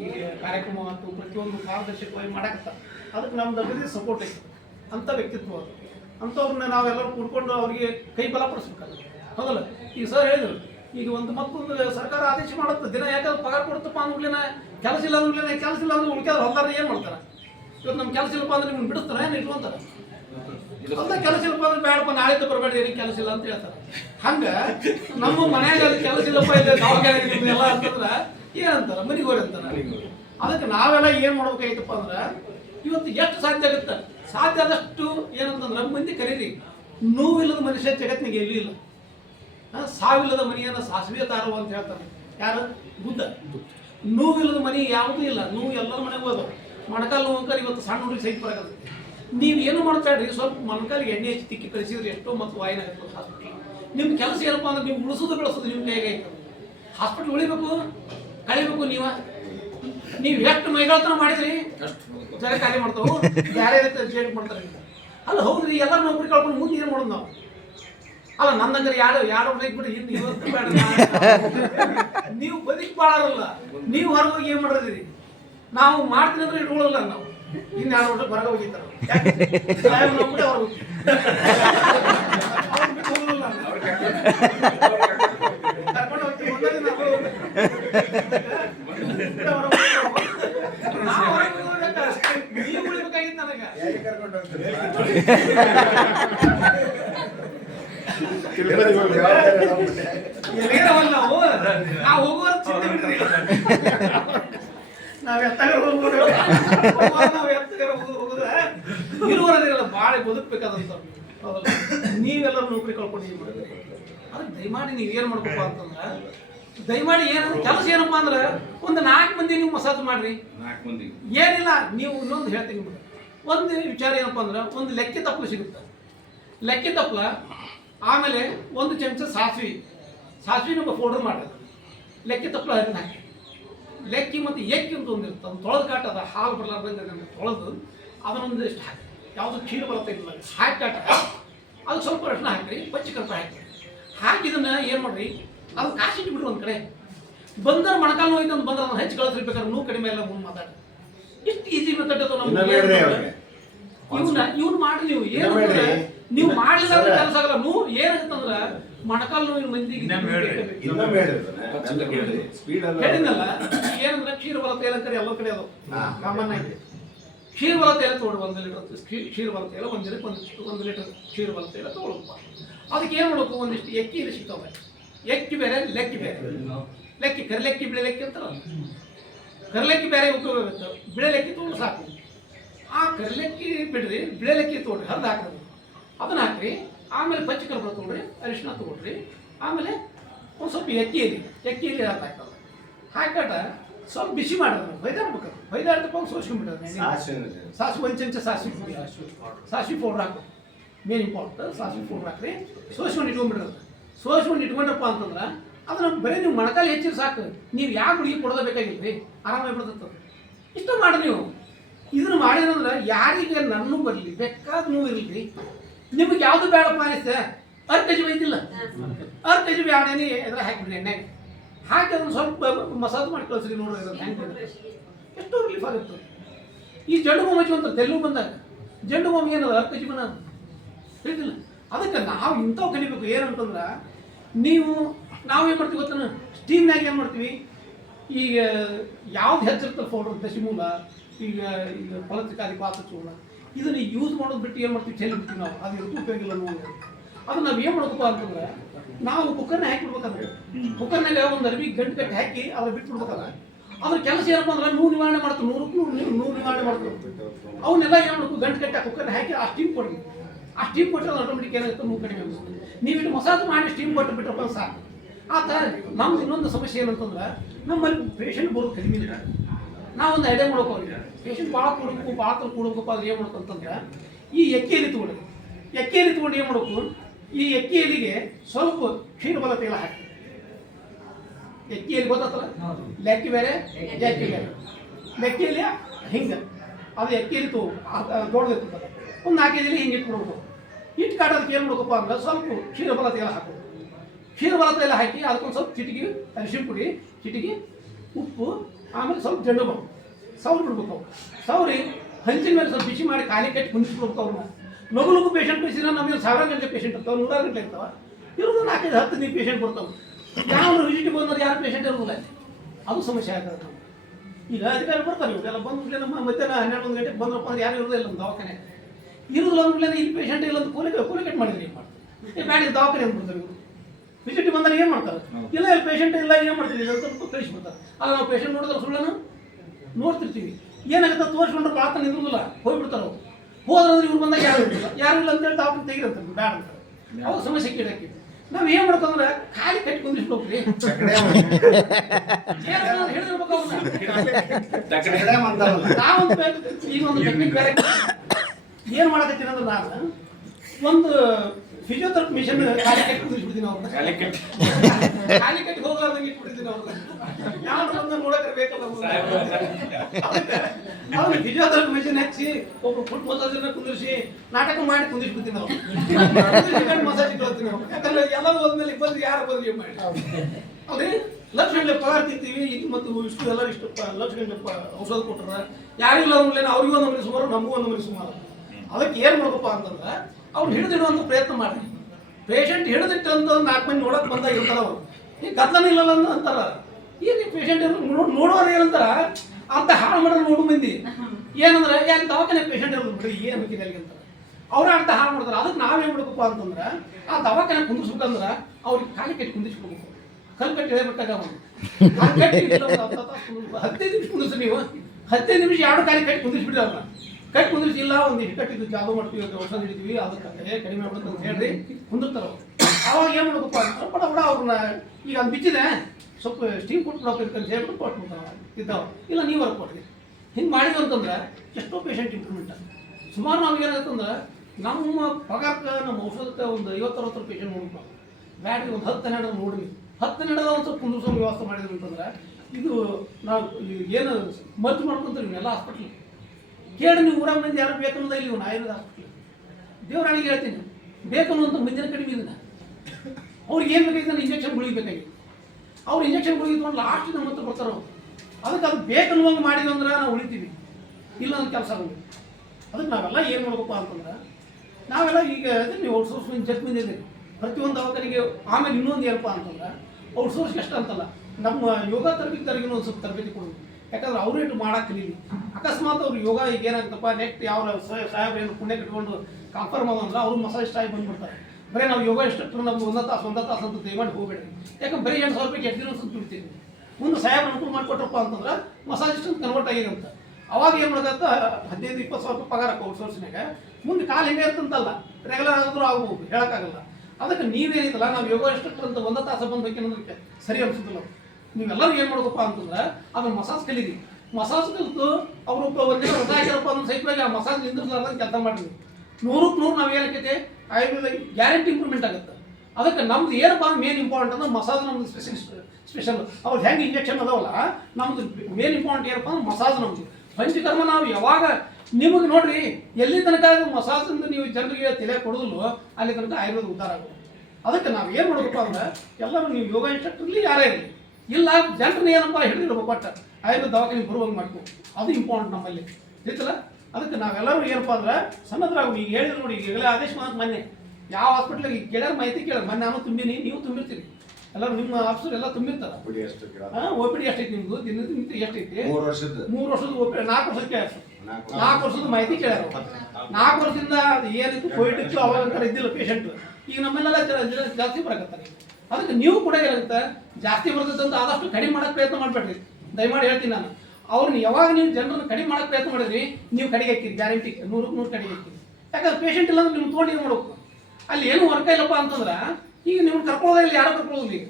ಈ ಕಾರ್ಯಕ್ರಮ ಮತ್ತು ಪ್ರತಿಯೊಂದು ಪಾರದರ್ಶಕವಾಗಿ ಮಾಡಕತ್ತಾರೆ. ಅದಕ್ಕೆ ನಮ್ದು ಅಗದಿ ಸಪೋರ್ಟ್ ಐತೆ. ಅಂಥ ವ್ಯಕ್ತಿತ್ವ ಅದು. ಅಂಥವ್ರನ್ನ ನಾವೆಲ್ಲರೂ ಕೂಡ್ಕೊಂಡು ಅವರಿಗೆ ಕೈ ಬಲಪಡಿಸ್ಬೇಕಲ್ಲ ಹೌದಲ್ಲ? ಈಗ ಸರ್ ಹೇಳಿದ್ರು, ಈಗ ಒಂದು ಮತ್ತೊಂದು ಸರ್ಕಾರ ಆದೇಶ ಮಾಡುತ್ತೆ. ದಿನ ಯಾಕಂದ್ರೆ ಪಗಾರ ಕೊಡ್ತಪ್ಪ ಅಂದ್ಮೇಲೆ ಕೆಲಸ ಇಲ್ಲ ಅಂದ್ಮೇಲೆ ಕೆಲಸ ಇಲ್ಲ ಅಂದ್ರೆ ಉಳ್ಕ್ಯಾರ ಹೊಲ್ದಾರ ಏನು ಮಾಡ್ತಾರೆ? ಇವತ್ತು ನಮ್ಮ ಕೆಲಸ ಇಲ್ಲಪ್ಪ ಅಂದ್ರೆ ನಿಮ್ಗೆ ಬಿಡಿಸ್ತಾರೆ, ಏನು ಇಟ್ಕೊಂತಾರೆ? ಅಂತ ಕೆಲಸ ಇಲ್ಲಪ್ಪ ಅಂದ್ರೆ ಬೇಡಪ್ಪ, ನಾಳೆ ಬರಬೇಡಿ ಏನಕ್ಕೆ ಕೆಲಸ ಇಲ್ಲ ಅಂತ ಹೇಳ್ತಾರೆ. ಹಂಗ ನಮ್ಮ ಮನೆಯಾಗ ಅಲ್ಲಿ ಕೆಲಸ ಇಲ್ಲಪ್ಪ ಇದೆ ಎಲ್ಲ ಅಂತಂದ್ರೆ ಏನಂತಾರ? ಮನಿಗೋರಿ ಅಂತಾರ. ಅದಕ್ಕೆ ನಾವೆಲ್ಲ ಏನ್ ಮಾಡ್ಬೇಕಾಯ್ತಪ್ಪ ಅಂದ್ರೆ, ಇವತ್ತು ಎಷ್ಟು ಸಾಧ್ಯ ಆಗುತ್ತೆ? ಸಾಧ್ಯ ಆದಷ್ಟು ಏನಂತಂದ್ರೆ, ಮಂದಿ ಕರೀರಿ. ನೋವಿಲ್ಲದ ಮನುಷ್ಯ ಜಗತ್ತಿನಿಗೆ ಎಲ್ಲೂ ಇಲ್ಲ. ಸಾವಿಲ್ಲದ ಮನೆಯನ್ನ ಸಾಸಿವೆ ತಾರವ ಅಂತ ಹೇಳ್ತಾರೆ. ಯಾರು? ಬುದ್ಧ. ನೋವಿಲ್ಲದ ಮನೆ ಯಾವುದೂ ಇಲ್ಲ. ನೋವು ಎಲ್ಲರ ಮನೆಗೂ ಅದ ಮೊಣಕಾಲು ನೋವು ಇವತ್ತು ಸಣ್ಣ ಹುಡುಗಿ ಸಹಿತ ಬರಕತ್ತೆ. ನೀವು ಏನು ಮಾಡ್ತಾಡ್ರಿ ಸ್ವಲ್ಪ ಮೊಣಕಾಲಿಗೆ ಎಣ್ಣೆ ಹಚ್ಚಿ ತಿಕ್ಕಿ ಕಳಿಸಿದ್ರೆ ಎಷ್ಟೋ ಮತ್ತು ವಾಯಿನ ಹಾಸ್ಪಿಟ್ಲ್ ನಿಮ್ಮ ಕೆಲಸ ಏನಪ್ಪ ಅಂದ್ರೆ ನೀವು ಉಳಿಸೋದು ಬೆಳೆಸೋದು ನಿಮ್ಮ ಕೈಗೆ ಹಾಸ್ಪಿಟ್ಲ್ ಉಳಿಬೇಕು ಕಳಿಬೇಕು ನೀವ? ನೀವು ಎಷ್ಟು ಮೈಗಳತನ ಮಾಡಿದ್ರಿ? ಜನ ಖಾಲಿ ಮಾಡ್ತಾವೆ? ಯಾರೇ ಜೇಟ್ ಮಾಡ್ತಾರೆ ಅಲ್ಲ ಹೌದ್ರಿ ಎಲ್ಲ ನೌಕರಿ ಕಳ್ಕೊಂಡು ಮುಂದೆ ಏನು ಮಾಡೋದು ನಾವು? ಅಲ್ಲ ನನ್ನಂಗ್ರೆ ಯಾರು ಯಾರು ಬಿಡ್ರಿ ಇನ್ನು ಇವತ್ತು ಬೇಡ. ನೀವು ಬದುಕಿ ಬಾಳಲ್ಲ. ನೀವು ಹೊರಗೆ ಏನು ಏನ್ ಮಾಡಿದ್ರಿ ನಾವು ಮಾಡ್ತೀನಿ ಅಂದ್ರೆ ಇಟ್ಕೊಳ್ಳಲ್ಲ ನಾವು. ಇನ್ನು ಎರಡು ವರ್ಷ ಹೊರಗೆ ನಾವು ನಾವು. ಹೋಗುವ ಚಿಂತೆ ಬಿಡ್ರಿ. ನಾವ್ ಎತ್ತಾಗ ಹೋಗ್ಬೋದು. ನಾವ್ ಎತ್ತಾಗ ಹೋಗುದು. ಇರುವರೆಲ್ಲ ಭಾಳ ಬದುಕ್ಬೇಕಾದಂತ ನೀವೆಲ್ಲರೂ ನೌಕರಿ ಕಳ್ಕೊಂಡು ಏನ್ ಮಾಡಿದ್ರಿ ಅದಕ್ಕೆ ದಯಮಾಡಿ ನೀವು ಏನು ಮಾಡ್ಬೇಕು ಅಂತಂದ್ರ ದಯಮಾಡಿ ಏನಂದ್ರೆ ಕೆಲಸ ಏನಪ್ಪ ಅಂದ್ರೆ ಒಂದು ನಾಲ್ಕು ಮಂದಿ ನೀವು ಮಸಾಜ್ ಮಾಡ್ರಿ. ನಾಲ್ಕು ಮಂದಿ. ಏನಿಲ್ಲ ನೀವು ಇನ್ನೊಂದು ಹೇಳ್ತೀನಿ ಒಂದು ವಿಚಾರ ಏನಪ್ಪ ಅಂದ್ರೆ ಒಂದು ಲೆಕ್ಕಿ ತಪ್ಪು ಸಿಗುತ್ತೆ. ಲೆಕ್ಕಿ ತಪ್ಪಲ ಆಮೇಲೆ ಒಂದು ಚಮಚ ಸಾಸಿವೆ. ಸಾಸಿವೆ ನಮ್ಮ ಪೌಡರ್ ಮಾಡ್ರಿ. ಲೆಕ್ಕಿ ತಪ್ಪಲ ಅದನ್ನ ಹಾಕಿ. ಲೆಕ್ಕಿ ಮತ್ತು ಎಕ್ಕಿ ಅಂತ ಒಂದಿರುತ್ತೆ ಅದು ತೊಳೆದು ಕಾಟ ಅದ ಹಾಲು ಬರಲಾರ್ದಂಗೆ ನನಗೆ ತೊಳೆದು ಅದನ್ನೊಂದು ಇಷ್ಟು ಹಾಕಿ. ಯಾವುದು ಕ್ಷೀರ ಬರುತ್ತೆ ಇಲ್ಲ ಹಾಕಿ ಕಾಟ. ಅದು ಸ್ವಲ್ಪ ಅರ್ಶಿನ ಹಾಕಿರಿ ಪಚ್ಚಿ ಕರ್ಪ ಹಾಕಿ ಹಾಕಿದನ್ನ ಏನು ಮಾಡ್ರಿ ಅದು ಕಾಸಿಟ್ಟು ಬಿಡ್ರಿ ಒಂದು ಕಡೆ. ಬಂದರ ಮೊಣಕಾಲು ನೋಯ್ತು ಅಂತ ಬಂದ್ರೆ ಅದನ್ನು ಹೆಚ್ಚು ಕಳಿಸ್ಬೇಕಾದ್ರೆ ನೂ ಕಡಿಮೆ ಇಲ್ಲ ಮುಂದೆ ಮಾತಾಡಿ ಇಷ್ಟು ಈಸಿ ಮೆಥಡ್ ಅದು ನಮ್ಮ ಅವ್ರಿಗೆ. ಇವ್ನ ಇವ್ನು ಮಾಡಿ ನೀವು. ಏನು. ನೀವು ಮಾಡಿಲ್ಲ ಅಂದ್ರೆ ಕೆಲಸ ಆಗಲ್ಲ. ನೂ ಏನಾಗುತ್ತಂದ್ರ ಮೊಣಕಾಲು ನೋವಿನ ಮಂದಿಗೆ ಅಲ್ಲ ಏನಂದ್ರೆ ಕ್ಷೀರ ಬಲ ತೈಲ ಕಡೆ ಎಲ್ಲ ಕಡೆ ಅದು. ಕಾಮನ್ ಆಗಿದೆ ಕ್ಷೀರ ಬಲ ತೈಲ ತಗೊಳ್ಳಿ ಒಂದು ಲೀಟರ್ ಕ್ಷೀರ ಬಲ ತೈಲ ಒಂದು ದಿನಕ್ಕೆ ಒಂದು ಒಂದು ಲೀಟರ್ ಕ್ಷೀರ ಬಲ ತೈಲ ತಗೊಳ್ಬೇಕು ಅದಕ್ಕೆ ಏನು ಮಾಡಬೇಕು? ಒಂದಿಷ್ಟು ಎಕ್ಕಿ ಇಲ್ಲಿ ಸಿಗ್ತಾವೆ. ಎಕ್ಕಿ ಬೇರೆ ಲೆಕ್ಕಿ ಬೇರೆ. ಲೆಕ್ಕಿ ಕರಿಲೆಕ್ಕಿ ಬಿಳೆ ಲೆಕ್ಕಿ ಅಂತಾರಲ್ಲ. ಕರಿಲೆಕ್ಕಿ ಬೇರೆ ಉಪಯೋಗ ಆಗುತ್ತೆ ಬಿಳೆ ಲೆಕ್ಕಿ ತೊಗೊಂಡು ಸಾಕು. ಆ ಕರಿಲೆಕ್ಕಿ ಬಿಡ್ರಿ ಬಿಳೆ ಲೆಕ್ಕಿ ತೊಗೊಂಡ್ರಿ ಹರಿದು ಹಾಕೋದು ಅದನ್ನ ಹಾಕ್ರಿ. ಆಮೇಲೆ ಪಚ್ಚ ಕರ್ಪೂರ ತೊಗೊಳ್ರಿ ಅರಿಶಿನ ತೊಗೊಳ್ರಿ. ಆಮೇಲೆ ಒಂದು ಸ್ವಲ್ಪ ಎಕ್ಕಿ ಎಲ್ಲಿ ಎಕ್ಕಿ ಎಲ್ಲಿ ಹಾಕಾಟ ಸ್ವಲ್ಪ ಬಿಸಿ ಮಾಡೋದು ಬೈದಾಡ್ಬೇಕು ಬೈದಾಡ್ತಪ್ಪ ಸೋಸ್ಕೊಂಡ್ಬಿಡೋದು ಸಾಸಿವೆ ಸಾಸಿವೆ ಒಂದು ಚಮಚ ಸಾಸಿವೆ ಸಾಸಿವೆ ಪೌಡ್ರ್ ಹಾಕು ಮೇನ್ ಇಂಪಾರ್ಟೆಂಟ್ ಸಾಸಿವೆ ಪೌಡ್ರ್ ಹಾಕ್ರಿ. ಸೋಸ್ಕೊಂಡು ಇಟ್ಕೊಂಡ್ಬಿಡ್ರಿ ಸೋಸ್ಕೊಂಡು ಇಟ್ಕೊಂಡಪ್ಪ ಅಂತಂದ್ರೆ ಅದನ್ನ ಬರೀ ನೀವು ಮೊಣಕಾಲು ಹೆಚ್ಚಿರಿ ಸಾಕು. ನೀವು ಯಾವ ಹುಡುಗಿ ಕೊಡೋದ ಬೇಕಾಗಿಲ್ಲ ರೀ ಆರಾಮಾಗಿ ಬಿಡ್ತದೆ ಇಷ್ಟು ಮಾಡಿ ನೀವು. ಇದನ್ನ ಮಾಡಿದ್ರಂದ್ರೆ ಯಾರಿಗೆ ನನ್ನೂ ಬರಲಿ ಬೇಕಾದ ನೋವು ಇರಲಿ. ನಿಮಗೆ ಯಾವುದು ಬೇಡಪ್ಪ ಅನಿಸ್ತೆ? ಅರ್ ಕೆಜಿ ಬೈತಿಲ್ಲ ಅರ್ ಕೆಜಿ ಬ್ಯಾಡೇನಿ ಅದ್ರ ಹಾಕಿಬಿಡ್ರಿ ಎಣ್ಣೆಗೆ ಹಾಕಿ ಅದನ್ನ ಸ್ವಲ್ಪ ಮಸಾಜ್ ಮಾಡಿ ಕಳಿಸ್ರಿ ನೋಡ್ರಿ ಅದನ್ನ ಹೆಂಗೆ ಎಷ್ಟೋ ರಿಲೀಫ್ ಆಗುತ್ತೆ. ಈ ಜಂಡು ಬಾಂಬ್ ಹಚ್ಚುವಂತ ತೆಲುಗು ಬಂದಾಗ ಜಂಡು ಮೊಮ್ಮ ಏನದ? ಜೀವನ ಅದು. ಹೇಳಿಲ್ಲ ಅದಕ್ಕೆ ನಾವು ಇಂಥವು ಕಲಿಬೇಕು. ಏನಂತಂದ್ರೆ ನೀವು ನಾವು ಏನು ಮಾಡ್ತೀವಿ ಗೊತ್ತನ? ಸ್ಟೀಮ್ನಾಗ ಏನು ಮಾಡ್ತೀವಿ? ಈಗ ಯಾವ್ದು ಹೆಚ್ಚಿರ್ತದೆ ಪೌಡರ್ ದಶಮೂಲ ಈಗ ಈಗ ಫಲತ್ರಿಕಾದಿ ಪಾತ್ರ ಚೂರ್ಣ. ಇದನ್ನ ಯೂಸ್ ಮಾಡೋದು ಬಿಟ್ಟು ಏನು ಮಾಡ್ತೀವಿ? ಚೆಲ್ಲಿ ಬಿಡ್ತೀವಿ ನಾವು. ಅದು ಎಷ್ಟು ಉಪಯೋಗ ಇಲ್ಲ ಅದು ನಾವು ಏನು ಮಾಡಬೇಕು ಅಂತಂದ್ರೆ, ನಾವು ಕುಕ್ಕರ್ನ ಹಾಕಿ ಬಿಡ್ಬೇಕಂದ್ರೆ ಕುಕ್ಕರ್ನಾಗ ಒಂದು ಅರ್ಬಿ ಗಂಟು ಕಟ್ಟಿ ಹಾಕಿ ಅದ್ರ ಬಿಟ್ಟು ಬಿಡ್ಬೇಕಲ್ಲ ಅದ್ರ ಕೆಲಸ ಏನಪ್ಪ ಅಂದ್ರೆ ನೂರು ನಿವಾರಣೆ ಮಾಡ್ತಾರೆ. ನೂರಕ್ಕೂ ನೂರು ನೀರು ನಿವಾರಣೆ ಮಾಡ್ತೀವಿ ಅವನ್ನೆಲ್ಲ ಏನು ಮಾಡಬೇಕು? ಗಂಟು ಕಟ್ಟಿ ಕುಕ್ಕರ್ನ ಹಾಕಿ ಆ ಸ್ಟೀಮ್ ಕೊಡಿ ಆ ಸ್ಟೀಮ್ ಕೊಟ್ಟರೆ ಆಟೋಮೆಟಿಕ್ ಏನಾಗುತ್ತೆ? ನೂರು ಕಡಿಮೆ ಆಗುತ್ತೆ ನೀವು ಇನ್ನು ಮಸಾಜ್ ಮಾಡಿ ಸ್ಟೀಮ್ ಕೊಟ್ಟು ಬಿಟ್ಟಪ್ಪ ಸಾಕು. ಆ ಥರ ನಮ್ದು ಇನ್ನೊಂದು ಸಮಸ್ಯೆ ಏನಂತಂದ್ರೆ, ನಮ್ಮಲ್ಲಿ ಪೇಷಂಟ್ ಬರೋದು ಕಡಿಮೆ ಇಲ್ಲ. ನಾವೊಂದು ಐಡಿಯಾ ಮಾಡ್ಕೋ ಅವ್ರಿಗೆ. ಪೇಷಂಟ್ ಭಾಳ ಕೊಡಬೇಕು ಭಾಳ ತರ ಕೊಡಬೇಕಪ್ಪ ಅದು ಏನು ಮಾಡ್ಬೇಕು ಅಂತಂದ್ರೆ ಈ ಎಕ್ಕೆಯಲ್ಲಿ ತೊಗೊಳ್ಳಿ ಎಕ್ಕೆಯಲ್ಲಿ ತೊಗೊಂಡು ಏನು ಮಾಡಬೇಕು? ಈ ಎಕ್ಕಿ ಎಕ್ಕೆಯಲ್ಲಿಗೆ ಸ್ವಲ್ಪ ಕ್ಷೀರಬಲ ತೈಲ ಹಾಕಿ. ಎಕ್ಕಿ ಎಕ್ಕಿಯಲ್ಲಿ ಗೊತ್ತಲ್ಲ ಲೆಕ್ಕಿ ಬೇರೆ ಎಕ್ಕಿ ಬೇರೆ. ಲೆಕ್ಕಿಯಲ್ಲಿ ಹಿಂಗೆ. ಅದು ಎಕ್ಕಿಯಲ್ಲಿ ತೋ ದೊಡ್ಡದಿರ್ತದೆ ಒಂದು ನಾಲ್ಕೈದಲ್ಲಿ ಹಿಂಗೆ ಇಟ್ಬಿಡ್ಬೇಕು ಇಟ್ಟು ಕಾಟೋದಕ್ಕೆ ಏನು ಮಾಡ್ಬೇಕಪ್ಪ ಅಂದ್ರೆ ಸ್ವಲ್ಪ ಕ್ಷೀರಬಲ ತೈಲ ಹಾಕೋದು ಕ್ಷೀರಬಲ ತೈಲ ಹಾಕಿ ಅದಕ್ಕೊಂದು ಸ್ವಲ್ಪ ಚಿಟಿಗೆ ಅರಿಶಿನ ಪುಡಿ ಚಿಟಿಗೆ ಉಪ್ಪು ಆಮೇಲೆ ಸ್ವಲ್ಪ ಜಂಡು ಬಾಂಬ್ ಸೌರ್ ಬಿಡ್ಬೇಕು ಸೌರಿ ಹಂಚಿನ ಮೇಲೆ ಸ್ವಲ್ಪ ಬಿಸಿ ಮಾಡಿ ಖಾಲಿ ಕಟ್ಟಿ ಕುಂದಿಸ್ಬಿಡ್ಬೇಕು ಅವ್ರನ್ನ ನಗು ನಗು ಪೇಷಂಟ್ ಬಿಸಿನ ನಮಗೆ ಸಾವಿರ ಗಂಟೆ ಪೇಷಂಟ್ ಇರ್ತಾವೆ ನೂರಾರು ಗಂಟೆ ಇರ್ತಾವ. ಇರೋದು ನಾಲ್ಕೈದು ಹತ್ತು ನೀವು ಪೇಷಂಟ್ ಬರ್ತಾವೆ ಯಾವ ವಿಸಿಟ್ ಬಂದ್ರೆ ಯಾರು ಪೇಷಂಟ್ ಇರೋದಿಲ್ಲ ಅಲ್ಲಿ. ಅದು ಸಮಸ್ಯೆ ಆಗ್ತದೆ ನಾವು ಈಗ ಅಧಿಕಾರಿ ಬರ್ತಾರೆ ಇವರೆಲ್ಲ ಬಂದ್ಬಿಟ್ಲೆ ನಮ್ಮ ಮಧ್ಯಾಹ್ನ ಹನ್ನೆರಡು ಒಂದು ಗಂಟೆಗೆ ಬಂದ್ರಪ್ಪ ಅಂದ್ರೆ ಯಾರು ಇರೋದಿಲ್ಲ ನಮ್ಮ ದವಾಖಾನೆ. ಇರೋದಿಲ್ಲ ಅಂದ್ಬಿಟ್ಲೆ ಇಲ್ಲಿ ಪೇಷಂಟ್ ಇಲ್ಲ ಅಂತ ಕೂಲಿ ಕೂಲಿ ಕಟ್ ಮಾಡಿದ್ರೆ ಏನು ಮಾಡ್ತಾರೆ? ಏ ಬ್ಯಾಡ ದವಾಖಾನೆ ಅಂದ್ಬಿಡ್ತಾರೆ ಇವರು. ವಿಸಿಟ್ ಬಂದಾಗ ಏನು ಮಾಡ್ತಾರೆ? ಇಲ್ಲ ಇಲ್ಲಿ ಪೇಷಂಟ್ ಇಲ್ಲ ಏನು ಮಾಡ್ತೀವಿ ಇಲ್ಲ ಅಂತ ಕಳಿಸ್ಬಿಡ್ತಾರೆ. ಅಲ್ಲ ನಾವು ಪೇಷಂಟ್ ನೋಡಿದ್ರೆ ಸುಳ್ಳನ? ನೋಡ್ತಿರ್ತೀವಿ. ಏನಾಗುತ್ತೆ ತೋರಿಸ್ಕೊಂಡ್ರೆ ಭಾಳ ನಿಂದ್ರದಿಲ್ಲ. ಹೋಗ್ಬಿಡ್ತಾರೆ ಅವ್ರು. ಹೋದ್ರಂದ್ರೆ ಇವ್ರು ಬಂದಾಗ ಯಾರು ಇರಲಿಲ್ಲ. ಯಾರು ಇಲ್ಲ ಅಂತೇಳಿ ತಾವು ತೆಗಿರಂತಾರೆ ಬ್ಯಾಡ ಅಂತಾರೆ ಅವಾಗ ಸಮಸ್ಯೆ ಕೀಡಾಕಿ ನಾವು ಏನು ಮಾಡ್ಕೊಂಡ್ರೆ ಖಾಲಿ ಕಟ್ಟಿ ಕುಂದಿಸ್ಬೇಕ್ರಿ ಹೇಳಿರ್ಬೇಕು ನಾವೊಂದು ಈಗ ಒಂದು ಟೆಕ್ನಿಕ್ ಬೇರೆ. ಏನು ಮಾಡಕತ್ತೀನಿ ಅಂದ್ರೆ ನಾನು ಒಂದು ಫಿಸಿಯೋಥೆರಪಿ ಮಿಷನ್ ಖಾಲಿ ಕಟ್ಟಿ ಕುದಿಸ್ಬಿಡ್ತೀನಿ ಅವ್ರನ್ನ ಖಾಲಿ ಕಟ್ಟಿ. ಯಾವ ಇಟ್ಬಿಡ್ತೀನಿ ಅವ್ರನ್ನ ಯಾರು ಬಂದು ನೋಡಕ್ಕೆ ಬೇಕಲ್ಲ ಅವ್ರು ಫಿಸಿಯೋಥೆರಪಿ ಮಿಷನ್ ಹಚ್ಚಿ ಒಬ್ರು ಫುಟ್ ಮಸಾಜನ್ನ ಕುಂದಿರಿಸಿ ನಾಟಕ ಮಾಡಿ ಕುಂದಿಸ್ಬಿಡ್ತೀನಿ ಅವ್ರು ಮಸಾಜ್ ಕೇಳ್ತೀನಿ ಅವ್ರು ಯಾಕಂದ್ರೆ ಎಲ್ಲರೂ ಹೋದ್ಮೇಲೆ ಇಬ್ಬರು ಯಾರು ಬದಲಿ ಮಾಡಿ? ಅದೇ ಲಕ್ಷ ಗಂಟೆ ಪಗಾರ ತಿಂತೀವಿ. ಇದು ಮತ್ತು ಇಷ್ಟು ಎಲ್ಲರೂ ಇಷ್ಟು ಲಕ್ಷ ಗಂಟೆ ಔಷಧ ಕೊಟ್ಟರೆ ಯಾರಿಲ್ಲ ಅಂದ್ಮೇಲೆ ಅವ್ರಿಗೂ ಒಂದು ಮನೆ ಸುಮಾರು ನಮಗೂ ಒಂದು ಮನೆ ಸುಮಾರು. ಅದಕ್ಕೆ ಏನು ಮಾಡ್ಬೇಕಪ್ಪ ಅಂತಂದ್ರೆ ಅವ್ರು ಹಿಡಿದಿಡುವಂಥ ಪ್ರಯತ್ನ ಮಾಡಿ ಪೇಷಂಟ್ ಹಿಡಿದಿಟ್ಟು ಅಂತ ನಾಲ್ಕು ಮಂದಿ ನೋಡಕ್ ಬಂದಾಗ ಇರ್ತಾರ ಅವರು. ಈ ಗದ್ದಲ ಇಲ್ಲಲ್ಲ ಅಂತ ಅಂತಾರ. ಈಗ ಪೇಷಂಟ್ ನೋಡೋರು ಏನಂತಾರ ಅಂತ ಹಾಳು ಮಾಡೋದು ನೋಡು ಮಂದಿ. ಏನಂದ್ರೆ ಯಾಕೆ ದವಾಖಾನೆ ಪೇಷಂಟ್ ಇರೋದು ಬಿಡ್ರಿ, ಏನು ಬೇಕಿದೆ ಅಂತಾರೆ. ಅವ್ರ ಅಂತ ಹಾಳು ಮಾಡ್ತಾರೆ ಅದಕ್ಕೆ ನಾವೇನ್ ಮಾಡ್ಬೇಕಪ್ಪ ಅಂತಂದ್ರೆ, ಆ ದವಾಖಾನೆ ಕುಂದಿಸ್ಬೇಕಂದ್ರೆ ಅವ್ರಿಗೆ ಖಾಲಿ ಕಟ್ಟಿ ಕುಂದಿಸ್ಬೇಕು ಕಲ್ ಕಟ್ಟಿ ಹೇಳ್ಬೇಕಾಗ ಹತ್ತೈದು ನಿಮಿಷ ಕುಂದಿಸ್ರಿ ನೀವು. ಹದಿನೈದು ನಿಮಿಷ ಎರಡು ಖಾಲಿ ಕಟ್ಟಿ ಕುಂದಿಸ್ಬಿಡ್ರಿ ಕಟ್ಟಿ ಕುಂದಿರಿಸಿ, ಇಲ್ಲ, ಒಂದು ಇಷ್ಟು ಕಟ್ಟಿದ್ದು ಚಾಲು ಮಾಡ್ತೀವಿ ಅಂತ ಹೊಸ ಹಿಡಿತೀವಿ ಅದಕ್ಕೆ ಕಡಿಮೆ ಆಗ್ಬಿಡುತ್ತೆ ಅಂತ ಹೇಳ್ರಿ ಕುಂದಿರ್ತಾರ ಅವಾಗ ಏನು ಮಾಡ್ಬೇಕಪ್ಪ ಅಂತ ಬಡ ಬಡ ಅವ್ರನ್ನ, ಈಗ ಅದು ಬಿಚ್ಚಿದೆ, ಸ್ವಲ್ಪ ಸ್ಟೀಮ್ ಕೊಟ್ಬಿಡಬೇಕು ಅಂತ ಹೇಳ್ಬಿಟ್ಟು ಕೊಟ್ಬಿಡ್ತಾವ ಇದ್ದಾವ. ಇಲ್ಲ, ನೀವು ವರ್ಕ್ ಕೊಡ್ರಿ. ಹಿಂಗೆ ಮಾಡಿದ್ರು ಅಂತಂದ್ರೆ, ಎಷ್ಟೋ ಪೇಷಂಟ್ ಇಂಪ್ರೂವ್ಮೆಂಟ್ ಸುಮಾರು ನಾವು ಏನಾಯ್ತಂದ್ರೆ ನಮ್ಮ ಪಗಾರಕ್ಕೆ, ನಮ್ಮ ಔಷಧಕ್ಕೆ ಒಂದು ಐವತ್ತರವತ್ತರ ಪೇಷಂಟ್ ನೋಡ್ಬೇಕು ಬ್ಯಾಟ್ರಿ ಒಂದು ಹತ್ತು ಹನ್ನೆರಡು ನೋಡ್ರಿ. ಹತ್ತು ಹನ್ನೆರಡು ಒಂದು ಸ್ವಲ್ಪ ಕುಂದಿಸೋ ವ್ಯವಸ್ಥೆ ಮಾಡಿದ್ರು ಅಂತಂದ್ರೆ, ಇದು ನಾವು ಏನು ಮದ್ದು ಮಾಡ್ಕೊಂತೀವಿ ಎಲ್ಲ ಹಾಸ್ಪಿಟ್ಲ್ ಕೇಳಿ ನೀವು ಊರಾಗ ಮಂದಿ ಯಾರು ಬೇಕನ್ನೋದ ಇಲ್ಲಿ ಇವ್ನು, ಆಯುರ್ವೇದ ಹಾಸ್ಪಿಟ್ಲ್ ದೇವರಾಣಿಗೆ ಹೇಳ್ತೀನಿ ಬೇಕನ್ನುವಂಥ ಮುಂದಿನ ಕಡಿಮೆ ಇದನ್ನ. ಅವ್ರಿಗೆ ಏನು ಬೇಕಾಗಿದೆ ಇಂಜೆಕ್ಷನ್ ಗುಳಿಬೇಕಾಗಿದೆ ಅವ್ರು ಇಂಜೆಕ್ಷನ್ ಗುಳಿಗೆ ತೊಗೊಂಡು ಲಾಸ್ಟ್ ನಮ್ಮ ಹತ್ರ ಬರ್ತಾರೆ ಅದಕ್ಕೆ ಅದು ಬೇಕನ್ನುವಂಗೆ ಮಾಡಿದ್ವಿ ಅಂದ್ರೆ ನಾವು ಉಳಿತೀವಿ. ಇಲ್ಲ ಅಂತ ಕೆಲಸ ಆಗೋದು. ಅದಕ್ಕೆ ನಾವೆಲ್ಲ ಏನು ಮಾಡ್ಬೇಕಪ್ಪ ಅಂತಂದ್ರೆ, ನಾವೆಲ್ಲ ಈಗ ನೀವು ಔಟ್ಸೋರ್ಸ್ ಜಗ್ ಬಂದಿದ್ದೀವಿ ಪ್ರತಿಯೊಂದು ಅವಕರಿಗೆ ಆಮೇಲೆ ಇನ್ನೊಂದು ಏನಪ್ಪ ಅಂತಂದ್ರೆ ಔಟ್ಸೋರ್ಸ್ಗೆ ಎಷ್ಟು ಅಂತಲ್ಲ ನಮ್ಮ ಯೋಗ ತರಬೇತಿದಾರಿಗೂ ಒಂದು ಸ್ವಲ್ಪ ತರಬೇತಿ ಕೊಡೋದು ಯಾಕಂದ್ರೆ ಅವ್ರು ಇಟ್ಟು ಮಾಡಕ್ಕೆ ಅಕಸ್ಮಾತ್ ಅವ್ರು ಯೋಗ ಈಗ ಏನಾಗ್ತಪ್ಪ ನೆಕ್ಸ್ಟ್ ಯಾವ ಸಾಹೇಬ್ರು ಏನು ಪುಣ್ಯ ಕಟ್ಕೊಂಡು ಕನ್ಫರ್ಮ್ ಅಂದ್ರೆ ಅವ್ರು ಮಸಾಜ್ ಸ್ಟಾಯ್ ಬಂದ್ಬಿಡ್ತಾರೆ. ಬರೀ ನಾವು ಯೋಗ ಎಷ್ಟು ನಮ್ಗೆ ಒಂದ ತಾಸು ಒಂದ ತಾಸು ಅಂತ ದಯಮಾಡಿ ಹೋಗ್ಬೇಡ್ರಿ. ಯಾಕಂದ್ರೆ ಬರೀ ಎಂಟು ಸಾವಿರ ರೂಪಾಯಿ ಎಷ್ಟು ದಿನ ಅಂತ ಬಿಡ್ತೀವಿ ಮುಂದೆ ಸಾಹೇಬ್ ಅನುಕೂಲ ಮಾಡಿಕೊಟ್ರಪ್ಪ ಅಂತಂದ್ರೆ ಮಸಾಜಿಸ್ಟ್ ಕನ್ವರ್ಟ್ ಆಗಿದೆ ಅಂತ ಅವಾಗ ಏನು ಮಾಡೋದಂತ ಹದಿನೈದು, ಇಪ್ಪತ್ತು ಸಾವಿರ ರೂಪಾಯಿ ಪಗಾರ ಔಟ್ಸೋರ್ಸ್ನಾಗ ಮುಂದೆ ಕಾಲು ಹೆಂಗೆ ಇರ್ತಂತಲ್ಲ ರೆಗ್ಯುಲರ್ ಆದರೂ ಆಗ್ಬೋದು, ಹೇಳೋಕ್ಕಾಗಲ್ಲ. ಅದಕ್ಕೆ ನೀವೇನಿದಲ್ಲ ನಾವು ಯೋಗ ಎಷ್ಟು ಅಂತ ಒಂದ ತಾಸು ಬಂದ್ಬೇಕೇನೋದಕ್ಕೆ ಸರಿ ಅನ್ಸುತ್ತಿಲ್ಲ ನೀವೆಲ್ಲರೂ ಏನು ಮಾಡೋದಪ್ಪ ಅಂತಂದ್ರೆ, ಅದನ್ನ ಮಸಾಜ್ ಕಲೀರಿ. ಮಸಾಜ್ ಕಲಿತು ಅವರು ಒಂದೇ ರಸ ಹಾಕಿರಪ್ಪ ಅನ್ನೋ ಆ ಮಸಾಜ್ ನಿಂದ್ರಿಸಲಾರ್ದಂಗೆ ಕೆಲಸ ಮಾಡಿದ್ವಿ. ನೂರಕ್ಕೆ ನೂರು ನಾವು ಏನಕ್ಕೈತೆ ಆಯುರ್ವೇದ ಗ್ಯಾರಂಟಿ ಇಂಪ್ರೂವ್ಮೆಂಟ್ ಆಗುತ್ತೆ. ಅದಕ್ಕೆ ನಮ್ದು ಏನಪ್ಪ ಮೇನ್ ಇಂಪಾರ್ಟೆಂಟ್ ಅಂದ್ರೆ ಮಸಾಜ್ ನಮ್ದು ಸ್ಪೆಷಲಿಸ್ಟ್ ಸ್ಪೆಷಲ್ ಅವ್ರು ಹೆಂಗೆ ಇಂಜೆಕ್ಷನ್ ಅದಾವಲ್ಲ, ನಮ್ದು ಮೇನ್ ಇಂಪಾರ್ಟೆಂಟ್ ಏನಪ್ಪ ಅಂದ್ರೆ ಮಸಾಜ್ ನಮ್ದು. ಪಂಚಕರ್ಮ ನಾವು ಯಾವಾಗ, ನಿಮಗೆ ನೋಡ್ರಿ, ಎಲ್ಲಿ ತನಕ ಮಸಾಜಿಂದ ನೀವು ಜನರಿಗೆ ತಲೆ ಕೊಡೋದಿಲ್ಲ, ಅಲ್ಲಿ ತನಕ ಆಯುರ್ವೇದ ಉದ್ದಾರ ಆಗೋದು ಅದಕ್ಕೆ ನಾವು ಏನು ಮಾಡಬೇಕಪ್ಪ ಅಂದ್ರೆ, ಎಲ್ಲರೂ ನೀವು ಯೋಗ ಇನ್ಸ್ಟ್ರಕ್ಟರ್ಲಿ ಯಾರೇ ಇರಲಿ. ಇಲ್ಲ ಜನರನ್ನ ಏನಪ್ಪ ಹಿಡಿದಿರ್ಬೇಕು ಬಟ್ ಆಯುರ್ವೇದ ದವಾಖಾನೆ ಬರುವಂಗೆ ಮಾಡ್ಕೊ. ಅದು ಇಂಪಾರ್ಟೆಂಟ್ ನಮ್ಮಲ್ಲಿ. ಗೊತ್ತಲ್ಲ? ಅದಕ್ಕೆ ನಾವೆಲ್ಲರೂ ಏನಪ್ಪ ಅಂದ್ರೆ ಸಣ್ಣದ್ರಾಗ ಈಗ ಹೇಳಿದ್ರು ನೋಡಿ ಈಗಲೇ ಆದೇಶ ಮಾತ್ರ ಮೊನ್ನೆ. ಯಾವ ಹಾಸ್ಪಿಟ್ಲಿಗೆ ಕೇಳ್ಯಾರ ಮಾಹಿತಿ ಕೇಳ ಮೊನ್ನೆ ನಾನು ತುಂಬಿನಿ ನೀವು ತುಂಬಿರ್ತೀರಿ. ಎಲ್ಲರೂ ನಿಮ್ಮ ಆಫೀಸರ್ ಎಲ್ಲ ತುಂಬಿರ್ತಾರ. ಒ ಪಿ ಡಿ ಎಷ್ಟೈತಿ ನಿಮ್ದು? ದಿನದ ಮಿತಿ ಎಷ್ಟೈತಿ? ಮೂರು ವರ್ಷದ ಮೂರು ವರ್ಷದ ಒ ಪಿ ನಾಲ್ಕು ವರ್ಷಕ್ಕೆ ಕೇಳ್ಯಾರ ನಾಲ್ಕು ವರ್ಷದ ಮಾಹಿತಿ ಕೇಳ್ಯಾರ ನಾಲ್ಕು ವರ್ಷದಿಂದ ಅದು ಏನಿತ್ತು ಕೋವಿಡ್ ಇತ್ತು ಅವಾಗ ಇದ್ದಿಲ್ಲ ಪೇಷಂಟ್ ಈಗ ನಮ್ಮಲ್ಲೆಲ್ಲ ಜಾಸ್ತಿ ಬರಕತ್ತಾರೆ ಅದಕ್ಕೆ ನೀವು ಕೂಡ ಏನಾಗುತ್ತೆ ಜಾಸ್ತಿ ಬರ್ತದೆ ಅಂತ ಆದಷ್ಟು ಕಡಿಮೆ ಮಾಡೋಕೆ ಪ್ರಯತ್ನ ಮಾಡಬೇಡ್ರಿ. ದಯಮಾಡಿ ಹೇಳ್ತೀನಿ ನಾನು. ಅವ್ರನ್ನ ಯಾವಾಗ ನೀವು ಜನರನ್ನ ಕಡಿಮೆ ಮಾಡೋಕೆ ಪ್ರಯತ್ನ ಮಾಡಿದ್ರಿ, ನೀವು ಕಡಿಗೆ ಹಾಕ್ತೀರಿ ಗ್ಯಾರಂಟಿ ನೂರಕ್ಕೆ ನೂರು ಕಡಿಗೆ ಹಾಕ್ತೀರಿ. ಯಾಕಂದ್ರೆ ಪೇಷಂಟ್ ಇಲ್ಲ ಅಂದ್ರೆ ನೀವು ತೊಗೊಂಡು ಮಾಡ್ಬೇಕು. ಅಲ್ಲಿ ಏನು ವರ್ಕ ಇಲ್ಲಪ್ಪ ಅಂತಂದ್ರೆ ಈಗ ನೀವು ಕರ್ಕೊಳ್ಳೋದೇ ಇಲ್ಲ, ಯಾರು ಕರ್ಕೊಳ್ಳೋದು ಈಗ.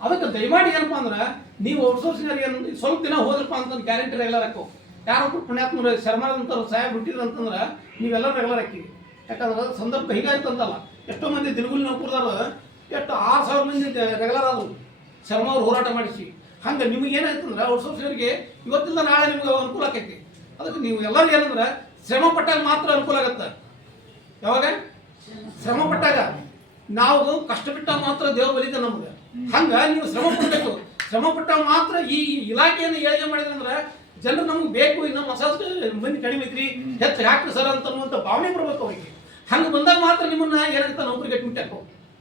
ಅದಕ್ಕೆ ದಯಮಾಡಿ ಏನಪ್ಪ ಅಂದ್ರೆ ನೀವು ಔಟ್ಸೋರ್ಸಿಂಗ್ ಏನು ಸ್ವಲ್ಪ ದಿನ ಹೋದ್ರಪ್ಪ ಅಂತಂದ್ರೆ ಗ್ಯಾರಂಟಿ ರೆಗ್ಯುಲರ್ ಹಾಕೋ. ಯಾರೊಬ್ಬರು ಪುಣ್ಯಾತ್ಮರು ಶರ್ಮಾದಂಥವ್ರು ಸಹಾಯ ಬಿಟ್ಟಿದ್ರು ಅಂತಂದ್ರೆ ನೀವೆಲ್ಲರೂ ರೆಗ್ಯುಲರ್ ಹಾಕಿರಿ ಯಾಕಂದ್ರೆ ಸಂದರ್ಭ ಹೀಗಾಯ್ತು ಅಂತಲ್ಲ. ಎಷ್ಟೋ ಮಂದಿ ದಿನಗೂಲಿ ನೌಕರದಾರ ಎಷ್ಟು ಆರು ಸಾವಿರ ಮಂದಿ ರೆಗ್ಯುಲರ್ ಆದವು ಶರ್ಮ ಅವ್ರು ಹೋರಾಟ ಮಾಡಿಸಿ. ಹಂಗೆ ನಿಮ್ಗೆ ಏನಾಯ್ತು ಅಂದ್ರೆ ಔಟ್ಸೋರ್ಸಿನವ್ರಿಗೆ ಇವತ್ತಿಂದ ನಾಳೆ ನಿಮ್ಗೆ ಅನುಕೂಲ ಆಕೈತಿ. ಅದಕ್ಕೆ ನೀವು ಎಲ್ಲರೂ ಏನಂದ್ರೆ ಶ್ರಮ ಪಟ್ಟಾಗ ಮಾತ್ರ ಅನುಕೂಲ ಆಗತ್ತೆ. ಯಾವಾಗ? ಶ್ರಮ ಪಟ್ಟಾಗ. ನಾವು ಕಷ್ಟ ಬಿಟ್ಟಾಗ ಮಾತ್ರ ದೇವ್ರ ಬಲಿತ ನಮ್ಗೆ. ಹಂಗ ನೀವು ಶ್ರಮ ಪಡ್ಬೇಕು. ಶ್ರಮ ಪಟ್ಟಾಗ ಮಾತ್ರ ಈ ಇಲಾಖೆಯನ್ನು ಏಳಿಗೆ ಮಾಡಿದ್ರೆ ಅಂದ್ರೆ ಜನರು ನಮ್ಗೆ ಬೇಕು, ಇನ್ನು ಮಸಾಜ್ ಮಂದಿ ಕಡಿಮೆ ಐತ್ರಿ. ಹೆಚ್ಚು ಹಾಕ್ರಿ ಸರ್ ಅಂತ ಅನ್ನುವಂಥ ಭಾವನೆ ಬರ್ಬೇಕು ಅವರಿಗೆ. ಹಂಗೆ ಬಂದಾಗ ಮಾತ್ರ ನಿಮ್ಮನ್ನ ಏನಾಗುತ್ತೆ? ನೌಕರಿಗೆ ಹಾಕೋ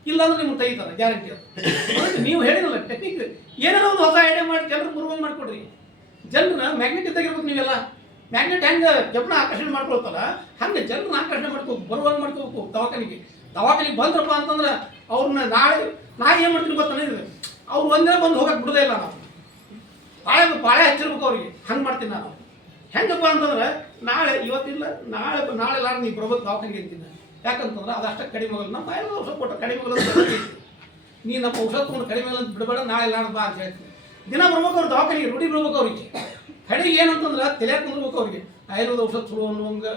ಇಲ್ಲಾಂದ್ರೆ ನಿಮ್ಗೆ ತೆಗಿತಾರೆ ಗ್ಯಾರಂಟಿ ಅದು. ನೀವು ಹೇಳಿರಲ್ಲ ಟೆಕ್ನಿಕ್ ಏನಾರ ಒಂದು ಹೊಸ ಐಡಿಯಾ ಮಾಡಿ ಜನರು ಬರುವಂಗೆ ಮಾಡ್ಕೊಡ್ರಿ. ಜನರನ್ನ ಮ್ಯಾಗ್ನೆಟ್ ತೆಗಿರ್ಬೇಕು ನೀವೆಲ್ಲ. ಮ್ಯಾಗ್ನೆಟ್ ಹೆಂಗೆ ಜಪನ ಆಕರ್ಷಣೆ ಮಾಡ್ಕೊಳ್ತಾರ, ಹಂಗೆ ಜನರನ್ನ ಆಕರ್ಷಣೆ ಮಾಡ್ಕೋಬೇಕು ಬರುವಂಗೆ ಮಾಡ್ಕೋಬೇಕು ದವಾಖಾನಿಗೆ. ದವಾಖಾನಿಗೆ ಬಂದ್ರಪ್ಪ ಅಂತಂದ್ರೆ ಅವ್ರನ್ನ ನಾಳೆ ನಾ ಏನು ಮಾಡ್ತೀನಿ ಗೊತ್ತಾನೆ ಅವ್ರು ಒಂದೇ ಬಂದು ಹೋಗಕ್ಕೆ ಬಿಡೋದೇ ಇಲ್ಲ ನಾವು. ಪಾಳೆ ಪಾಳೆ ಹಚ್ಚಿರ್ಬೇಕು ಅವ್ರಿಗೆ, ಹಂಗೆ ಮಾಡ್ತೀನಿ ನಾನು. ಹೆಂಗಪ್ಪ ಅಂತಂದ್ರೆ, ನಾಳೆ, ಇವತ್ತಿಲ್ಲ, ನಾಳೆ ನಾಳೆ ಇಲ್ಲ ನೀವು ಬರ್ಬೇಕು ದವಾಖಾನಿಗೆ ಅಂತೀನಿ ಯಾಕಂತಂದ್ರೆ ಅದಷ್ಟ ಕಡಿಮೆ ಆಗಲ್ಲ. ನಮ್ಮ ಬಾಯಲ್ಲಿ ಔಷಧ ಕೊಟ್ಟು ಕಡಿಮೆ ಆಗಲ್ಲ ಅಂತ ಗೊತ್ತೈತಿ. ನೀ ನಮ್ಮ ಔಷಧ ತೊಗೊಂಡು ಕಡಿಮೆ ಅಂತ ಬಿಡಬೇಡ, ನಾಳೆ ಇಲ್ಲ ಬಾ ಅಂತ ಹೇಳ್ತೀನಿ ದಿನ ಬರ್ಬೇಕು ಅವ್ರು, ದವಾಖಾನಿಗೆ ರೂಢಿ ಬಿಡ್ಬೇಕು ಅವ್ರಿಗೆ. ಕಡೆಗೆ ಏನಂತಂದ್ರೆ ತಲೆ ಕುಂದ್ರಬೇಕು ಅವ್ರಿಗೆ. ಆಯುರ್ವೇದ ಔಷಧ ಚಲೋ ಅನ್ನುವಂಗೆ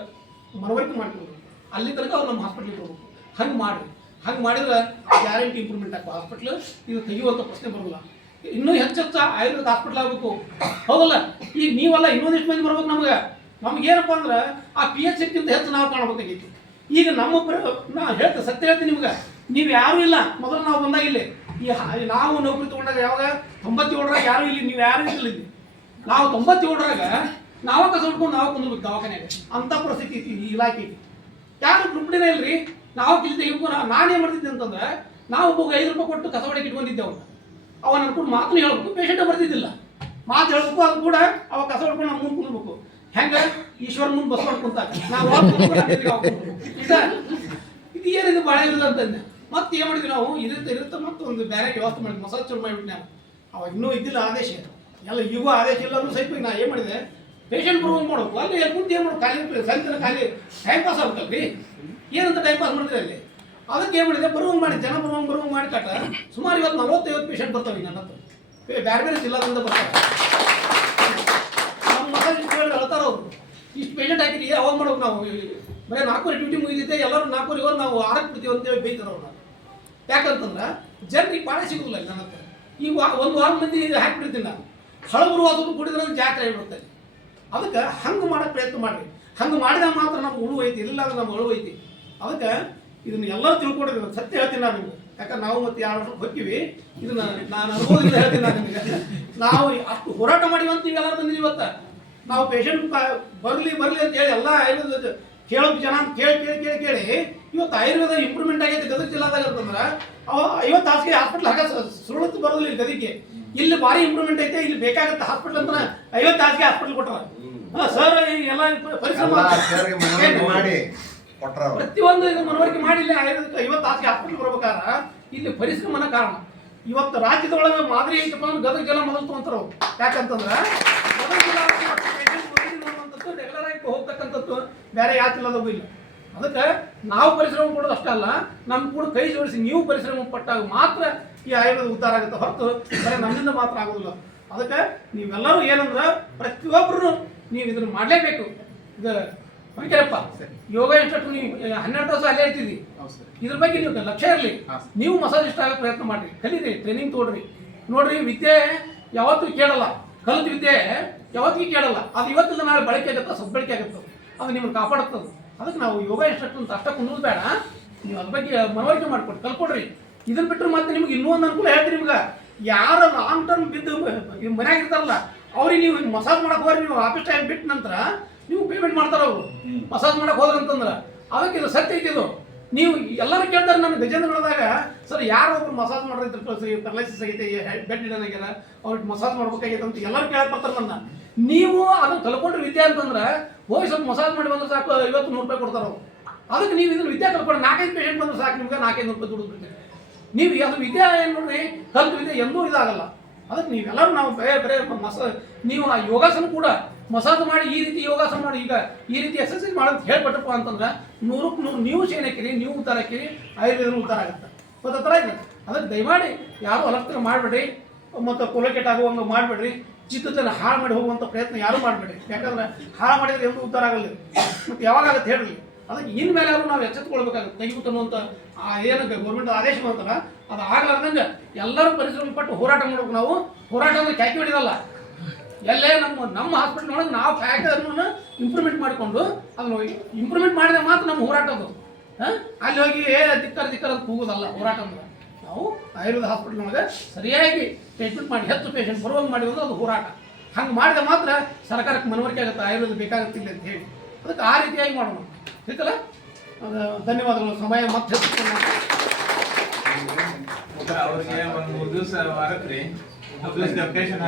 ಮನವರಿಕೆ ಮಾಡ್ಕೊಂಡು ಅಲ್ಲಿ ತನಕ ಅವ್ರು ನಮ್ಮ ಹಾಸ್ಪಿಟ್ಲಿಗೆ ಹೋಗ್ಬೇಕು ಹಂಗೆ ಮಾಡಿ ಹಂಗೆ ಮಾಡಿದ್ರೆ ಗ್ಯಾರಂಟಿ ಇಂಪ್ರೂವ್ಮೆಂಟ್ ಆಗ್ತದೆ ಹಾಸ್ಪಿಟ್ಲು ಇದು ತೆಗೆಯುವಂಥ ಪ್ರಶ್ನೆ ಬರೋಲ್ಲ. ಇನ್ನೂ ಹೆಚ್ಚೆಚ್ಚ ಆಯುರ್ವೇದ ಹಾಸ್ಪಿಟ್ಲ್ ಆಗಬೇಕು. ಹೌದಲ್ಲ? ಈಗ ನೀವಲ್ಲ ಇನ್ನೊಂದಿಷ್ಟು ಮಂದಿ ಬರ್ಬೇಕು ನಮ್ಗೆ. ನಮ್ಗೆ ಏನಪ್ಪ ಅಂದ್ರೆ ಆ ಪಿ ಎಚ್ ಸಿಕ್ಕಿಂತ ಹೆಚ್ಚು ನಾವು ಕಾಣಬೇಕಾಗಿತ್ತು ಈಗ ನಮ್ಮ ಪ್ರ- ನಾ ಹೇಳ್ತೆ ಸತ್ಯ ಹೇಳ್ತೀನಿ ನಿಮ್ಗೆ. ನೀವು ಯಾರೂ ಇಲ್ಲ. ಮೊದಲು ನಾವು ಬಂದಾಗ ಇಲ್ಲಿ, ಈ ನಾವು ನೌಕರಿ ತಗೊಂಡಾಗ ಯಾವಾಗ? ತೊಂಬತ್ತೇಳರಾಗ ಯಾರೂ ಇಲ್ಲಿ. ನೀವು ಯಾರು ಇಲ್ಲ ಇಲ್ಲಿ. ನಾವು ತೊಂಬತ್ತೇಳರಾಗ, ನಾವು ಕಸ ನಾವು ಕುಂದ್ಬಿಟ್ಟು ದವಾಖಾನೆಗೆ ಅಂಥ ಪರಿಸ್ಥಿತಿ ಐತಿ ಈ ಇಲಾಖೆ. ಯಾರು ದುಡ್ಡಿನೇ ಇಲ್ರಿ? ನಾವು ಕಿಲ್ತೆ ಇವ್ಕು ನಾನೇನು ಮಾಡ್ತಿದ್ದೆ ಅಂತಂದ್ರೆ, ನಾವು ಒಬ್ಬ ಐದು ರೂಪಾಯಿ ಕೊಟ್ಟು ಕಸ ಇಟ್ಕೊಂಡಿದ್ದೆ ಅವನು. ಅವನ ಅನ್ಕೊಂಡು ಮಾತನ್ನು ಹೇಳ್ಬೇಕು. ಪೇಷಂಟ್ ಬರ್ತಿದ್ದಿಲ್ಲ. ಮಾತು ಹೇಳ್ಬೇಕು, ಅದು ಕೂಡ ಅವ ಕಸ ಹೊಡ್ಕೊಂಡು ನಮ್ಮ ಮುಂದೆ ಕುಂದ್ಬೇಕು ಹೆಂಗ? ಈಶ್ವರ ಮುಂದೆ ಬಸ್ ಮಾಡ್ಕೊಂತ ನಾವು ಈಗ ಇದು ಏನಿದು ಭಾಳ ಇರೋದಂತಂದೆ ಮತ್ತೆ ಏನು ಮಾಡಿದ್ವಿ ನಾವು? ಇರುತ್ತೆ ಇರುತ್ತೆ ಮತ್ತೆ ಒಂದು ಬೇರೆ ವ್ಯವಸ್ಥೆ ಮಾಡಿದ್ವಿ, ಮಸಾಜ್ ಚೂರು ಮಾಡಿಬಿಟ್ಟು ಅವಾಗ ಇನ್ನೂ ಇದ್ದಿಲ್ಲ ಆದೇಶ ಎಲ್ಲ ಈಗ ಆದೇಶ ಇಲ್ಲ ಅಂದ್ರೆ ಸಹಿತ ನಾ ಏನು ಮಾಡಿದೆ? ಪೇಷಂಟ್ ಬರುವಂಗೆ ಮಾಡ್ಬೇಕು. ಅಲ್ಲಿ ಕುಂತು ಏನು ಮಾಡೋದು ಖಾಲಿ ಸಂತನ ಖಾಲಿ ಟೈಮ್ ಪಾಸ್ ಆಗ್ಬೇಕಲ್ರಿ? ಏನಂತ ಟೈಮ್ ಪಾಸ್ ಮಾಡಿದ್ರೆ ಅಲ್ಲಿ? ಅದಕ್ಕೆ ಏನು ಮಾಡಿದೆ? ಬರುವಂಗೆ ಮಾಡಿ, ಜನ ಬರುವಂಗೆ ಬರುವಂಗೆ ಮಾಡಿ ಕಟ್ಟ. ಸುಮಾರು ಇವತ್ತು ನಲವತ್ತೈವತ್ತು ಪೇಷಂಟ್ ಬರ್ತಾವೆ ನನ್ನ ಹತ್ರ ಬೇ- ಬೇರೆ ಬೇರೆ ಜಿಲ್ಲಾದಿಂದ ಬರ್ತಾರೆ ನಮ್ಮ ಮಸಾಜ್ ಹೇಳ್ತಾರ ಅವರು. ಇಷ್ಟು ಪೇಷಂಟ್ ಹಾಕಿರಿ, ಅವಾಗ ಮಾಡ್ಬೇಕು ನಾವು. ಬರೀ ನಾಲ್ಕೂವರೆ ಡ್ಯೂಟಿ ಮುಗಿದಿದೆ ಎಲ್ಲರೂ ನಾಲ್ಕೂರಿಗೆ ಹೋಗಿ ನಾವು ಆರಕ್ಕೆ ಬಿಡ್ತೀವಿ ಅಂತೇಳಿ ಬೈತಾರೆ ಅವ್ರನ್ನ ಯಾಕಂತಂದ್ರೆ ಜನರಿಗೆ ಪಾಳೆ ಸಿಗೋದಿಲ್ಲ ನನ್ನ ಹತ್ರ ಈ ವಾ, ಒಂದು ವಾರ ಮಂದಿ ಹಾಕಿಬಿಡ್ತೀನಿ ನಾನು. ಹಳಬರು ಅದನ್ನು ಕುಡಿದ್ರೆ ಜಾತ್ರೆ ಆಗಿಬಿಡುತ್ತೆ ಅದಕ್ಕೆ ಹಂಗೆ ಮಾಡೋಕೆ ಪ್ರಯತ್ನ ಮಾಡಿರಿ. ಹಂಗೆ ಮಾಡಿದಾಗ ಮಾತ್ರ ನಮ್ಗೆ ಉಳು ಐತಿ ಇಲ್ಲ ಅಂದ್ರೆ ನಮ್ಗೆ ಉಳುವೈತಿ ಐತಿ ಅದಕ್ಕೆ ಇದನ್ನ ಎಲ್ಲರೂ ತಿಳ್ಕೊಡ್ರಿ ಸತ್ಯ ಹೇಳ್ತೀನಿ ನಾನು ನಿಮ್ಗೆ. ಯಾಕಂದ್ರೆ ನಾವು ಮತ್ತೆ ಯಾರು ಹೋಗ್ತೀವಿ. ಇದನ್ನ ನಾನು ಅನುಭವದಿಂದ ಹೇಳ್ತೀನಿ ನಾನು ನಿಮಗೆ. ನಾವು ಅಷ್ಟು ಹೋರಾಟ ಮಾಡಿವಂತ ನೀವೆಲ್ಲರೂ ಬಂದಿರಿ ಇವತ್ತು. ನಾವು ಪೇಷಂಟ್ ಬರಲಿ ಬರಲಿ ಅಂತ ಹೇಳಿ ಎಲ್ಲ ಕೇಳೋ ಜನ ಅಂತ ಕೇಳಿ ಕೇಳಿ ಕೇಳಿ ಕೇಳಿ ಇವತ್ತು ಆಯುರ್ವೇದ ಇಂಪ್ರೂವ್ಮೆಂಟ್ ಆಗೈತೆ ಗದಗ ಜಿಲ್ಲಾದಾಗ ಅಂತಂದ್ರೆ ಅವ ಐವತ್ತು ಹಾಸಿಗೆ ಹಾಸ್ಪಿಟ್ಲ್ ಹಾಕ ಸುಳುತ್ತು ಬರೋದಿಲ್ಲ ಇಲ್ಲಿ ಗದಗಿಗೆ. ಇಲ್ಲಿ ಭಾರಿ ಇಂಪ್ರೂವ್ಮೆಂಟ್ ಐತೆ ಇಲ್ಲಿ ಬೇಕಾಗುತ್ತೆ ಹಾಸ್ಪಿಟ್ಲ್ ಅಂತ ಐವತ್ತು ಹಾಸಿಗೆ ಹಾಸ್ಪಿಟ್ಲ್ ಕೊಟ್ಟಾರ ಹಾ ಸರ್ ಎಲ್ಲ ಪರಿಶ್ರಮ ಮಾಡಿ. ಪ್ರತಿಯೊಂದು ಇದು ಮನವರಿಕೆ ಮಾಡಿ ಇಲ್ಲಿ ಆಯುರ್ವೇದಕ್ಕೆ ಐವತ್ತು ಹಾಸಿಗೆ ಹಾಸ್ಪಿಟ್ಲ್ ಬರ್ಬೇಕಾದ್ರೆ ಇಲ್ಲಿ ಪರಿಶ್ರಮನ ಕಾರಣ. ಇವತ್ತು ರಾಜ್ಯದೊಳಗೆ ಮಾದರಿ ಐತಪ್ಪ ಅಂದ್ರೆ ಗದಗ ಜಿಲ್ಲಾ ಮೊದಲು ತೊಗೊಂತಾರ ಅವ್ರು. ಯಾಕಂತಂದ್ರೆ ಗದಗ ಜಿಲ್ಲಾ ಹೋಗ್ತಕ್ಕಂಥದ್ದು ಬೇರೆ ಯಾವ ಜಿಲ್ಲಾದಾಗೂ ಇಲ್ಲ. ಅದಕ್ಕೆ ನಾವು ಪರಿಶ್ರಮ ಕೊಡೋದು ಅಷ್ಟೇ ಅಲ್ಲ ನಮ್ಮ ಕೂಡ ಕೈ ಜೋಡಿಸಿ ನೀವು ಪರಿಶ್ರಮ ಪಟ್ಟಾಗ ಮಾತ್ರ ಈ ಆಯುರ್ವೇದ ಉದ್ಧಾರ ಆಗುತ್ತೆ ಹೊರತು ಬರೀ ನಮ್ಮಿಂದ ಮಾತ್ರ ಆಗೋದಿಲ್ಲ. ಅದಕ್ಕೆ ನೀವೆಲ್ಲರೂ ಏನಂದ್ರೆ ಪ್ರತಿಯೊಬ್ಬರು ನೀವು ಇದನ್ನು ಮಾಡಲೇಬೇಕು. ಇದು ಹೊಯ್ಕೆರಪ್ಪ ಯೋಗ ಇನ್ಸ್ಟ್ರಕ್ಟರ್ ನೀವು ಹನ್ನೆರಡು ತಾಸು ಅಲ್ಲೇ ಇರ್ತೀರಿ ಇದ್ರ ಬಗ್ಗೆ ನೀವು ಲಕ್ಷ್ಯ ಇರಲಿ. ನೀವು ಮಸಾಜ್ ಇಷ್ಟ ಆಗೋ ಪ್ರಯತ್ನ ಮಾಡಿರಿ. ಕಲೀರಿ ಟ್ರೈನಿಂಗ್ ತಗೊಳ್ರಿ ನೋಡ್ರಿ ವಿದ್ಯೆ ಯಾವತ್ತೂ ಕೇಳಲ್ಲ. ಕಲಿತ ವಿದ್ಯೆ ಯಾವತ್ತಿಗೂ ಕೇಳಲ್ಲ. ಅದು ಇವತ್ತಿಂದ ನಾಳೆ ಬಳಕೆ ಆಗುತ್ತೆ ಸದ್ಬಳಕೆ ಆಗುತ್ತೆ? ಅದು ನಿಮ್ಗೆ ಕಾಪಾಡುತ್ತದೆ ಅದಕ್ಕೆ ನಾವು ಯೋಗ ಇನ್ಸ್ಟ್ರಕ್ಟರ್ ಅಂತ ಅಷ್ಟ ಕುಂದ್ರದು ಬೇಡ. ನೀವು ಅದ್ರ ಬಗ್ಗೆ ಮನವರಿಕೆ ಮಾಡ್ಕೊಡಿ ಕಲ್ಕೊಡ್ರಿ ಇದನ್ನ ಬಿಟ್ಟರೆ ಮತ್ತೆ ನಿಮ್ಗೆ ಇನ್ನೂ ಒಂದು ಅನುಕೂಲ ಹೇಳ್ತೀನಿ ನಿಮ್ಗೆ. ಯಾರು ಲಾಂಗ್ ಟರ್ಮ್ ಬಿದ್ದು ಮನ್ಯಾಗ ಇರ್ತಾರಲ್ಲ ಅವ್ರಿಗೆ ನೀವು ಮಸಾಜ್ ಮಾಡಕ್ ಹೋಗ್ರಿ ನೀವು ಆಫೀಸ್ ಟೈಮ್ ಬಿಟ್ಟ ನಂತರ ನೀವು ಪೇಮೆಂಟ್ ಮಾಡ್ತಾರೆ ಅವರು. ಮಸಾಜ್ ಮಾಡಕ್ ಹೋದ್ರಂತಂದ್ರೆ ಅದಕ್ಕೆ ಇದು ಸತ್ಯ ಐತಿ ಇದು. ನೀವು ಎಲ್ಲರೂ ಕೇಳ್ತಾರೆ ನನ್ನ ನೋಡಿದಾಗ ಸರ್, ಯಾರು ಒಬ್ರು ಮಸಾಜ್ ಮಾಡ್ರಿ ಪೆರಲೈಸಿಸ್ ಆಗೈತೆ ಬೆಡ್ ಇಡನ್ ಆಗ್ಯಾರ ಅವ್ರಿಗೆ ಮಸಾಜ್ ಮಾಡ್ಬೇಕಾಗೈತೆ ಅಂತ ಎಲ್ಲರೂ ಕೇಳಕ್ ಬರ್ತಾರೆ ನನ್ನ ನೀವು ಅದನ್ನ ಕಲ್ಕೊಂಡ್ರೆ ವಿದ್ಯೆ ಅಂತಂದ್ರೆ ಹೋಗಿ ಸ್ವಲ್ಪ ಮಸಾಜ್ ಮಾಡಿ ಬಂದ್ರೆ ಸಾಕು, ಐವತ್ತು ನೂರು ರೂಪಾಯಿ ಕೊಡ್ತಾರೆ ಅದಕ್ಕೆ ನೀವು ಇದನ್ನ ವಿದ್ಯೆ ಕಲ್ಕೊಂಡು ನಾಲ್ಕೈದು ಪೇಷಂಟ್ ಬಂದ್ರೆ ಸಾಕು, ನಿಮ್ಗೆ ನಾಲ್ಕೈದು ರೂಪಾಯಿ ನೀವು ಅದು ವಿದ್ಯೆ ಏನು ನೋಡ್ರಿ ಕಲ್ತು ವಿದ್ಯೆ ಎಂದೂ ಇದಾಗಲ್ಲ. ಅದಕ್ಕೆ ನೀವೆಲ್ಲರೂ ನಾವು ಬೇರೆ ಬೇರೆ ಮಸ ನೀವು ಆ ಯೋಗಾಸನ ಕೂಡ ಮಸಾಜ್ ಮಾಡಿ ಈ ರೀತಿ ಯೋಗಾಸನ ಮಾಡಿ, ಈಗ ಈ ರೀತಿ ಎಕ್ಸರ್ಸೈಸ್ ಮಾಡೋದು ಹೇಳ್ಬಿಟ್ಟಪ್ಪ ಅಂತಂದ್ರೆ ನೂರಕ್ಕೆ ನೂರು ನೀವು ಸೇನಕ್ಕಿರಿ, ನೀವು ಉತ್ತರ ಹಾಕಿರಿ ಆಯುರ್ವೇದ ಉತ್ತರ ಆಗುತ್ತೆ. ಮತ್ತು ಆ ಥರ ಇದೆ. ಅದಕ್ಕೆ ದಯಮಾಡಿ ಯಾರು ಅಲಕ್ತರ ಮಾಡಬೇಡ್ರಿ, ಮತ್ತು ಕೊಲಕೆಟ್ ಆಗುವಂಗೆ ಮಾಡಬೇಡ್ರಿ ಚಿತ್ರದಲ್ಲಿ ಹಾಳು ಮಾಡಿ ಹೋಗುವಂಥ ಪ್ರಯತ್ನ ಯಾರು ಮಾಡಬೇಡಿ ಯಾಕಂದ್ರೆ ಹಾಳು ಮಾಡಿದ್ರೆ ಎಂದೂ ಉತ್ತರ ಆಗಲ್ಲ ಮತ್ತು ಯಾವಾಗ ಹೇಳ್ರಿ. ಅದಕ್ಕೆ ಇನ್ಮೇಲೆ ಆದರೂ ನಾವು ಎಚ್ಚೆತ್ಕೊಳ್ಬೇಕಾಗುತ್ತೆ ಅನ್ನುವಂಥ ಆ ಏನು ಗೌರ್ಮೆಂಟ್ ಆದೇಶ ಮಾಡ್ತಾರ ಅದು ಆಗ್ಲಾರ್ದಂಗೆ ಎಲ್ಲರೂ ಪರಿಶ್ರಮ ಪಟ್ಟು ಹೋರಾಟ ಮಾಡಬೇಕು ನಾವು. ಹೋರಾಟ ಅಂದ್ರೆ ಕ್ಯಾಕಿ ಹೊಡಿದಲ್ಲ ಎಲ್ಲೇ ನಮ್ಮ ನಮ್ಮ ಹಾಸ್ಪಿಟಲ್ ಒಳಗೆ ನಾವು ಫ್ಯಾಕ್ಟ್ ಅದನ್ನು ಇಂಪ್ರೂವ್ಮೆಂಟ್ ಮಾಡಿಕೊಂಡು ಅದನ್ನು ಇಂಪ್ರೂವ್ಮೆಂಟ್ ಮಾಡಿದ್ರೆ ಮಾತ್ರ ನಮ್ಮ ಹೋರಾಟ ಅದು. ಅಲ್ಲಿ ಹೋಗಿ, ಏ ದಿಕ್ಕರ್ ದಿಕ್ಕರ್ ಅದು ಕೂಗೋದಲ್ಲ ಹೋರಾಟ ಅಂದ್ರೆ. ನಾವು ಆಯುರ್ವೇದ ಹಾಸ್ಪಿಟಲ್ ಒಳಗೆ ಸರಿಯಾಗಿ ಟ್ರೀಟ್ಮೆಂಟ್ ಮಾಡಿ ಹೆಚ್ಚು ಪೇಷಂಟ್ ಬರುವಂಗೆ ಮಾಡಿದ್ರೆ ಅದು ಹೋರಾಟ. ಹಂಗೆ ಮಾಡಿದ್ರೆ ಮಾತ್ರ ಸರ್ಕಾರಕ್ಕೆ ಮನವರಿಕೆ ಆಗುತ್ತೆ, ಆಯುರ್ವೇದ ಬೇಕಾಗುತ್ತಿಲ್ಲ ಅಂತ ಹೇಳಿ. ಅದಕ್ಕೆ ಆ ರೀತಿಯಾಗಿ ಮಾಡೋಣ. ಗೊತ್ತಲ್ಲ ಧನ್ಯವಾದಗಳು. ಸಮಯ ಮತ್ತೆ ಅವ್ರಿಗೆ ಮೂರು ಮೂರ್ ದಿವಸ ರೀ. ದಿವಸ ಡೆಪ್ಯುಟೇಷನ್